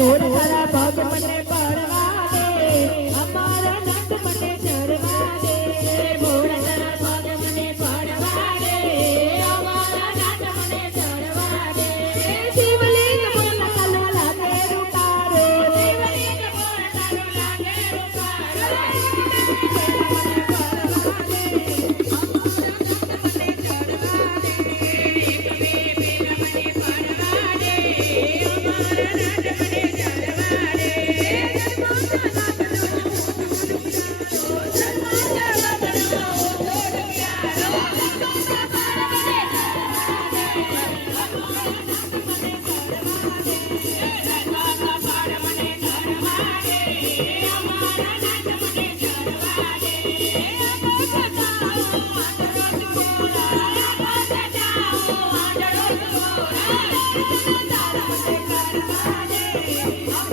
ભોળ તારા ભાગ મને પાડવા દે અમારા નાથ મને ચડવા દે ભોળ તારા ભાગ મને પાડવા દે અમારા નાથ મને ચડવા દે શિવલિંગ બોલ તારો લાગે રૂપારો શિવલિંગ બોલ તારો લાગે રૂપારો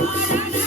Hare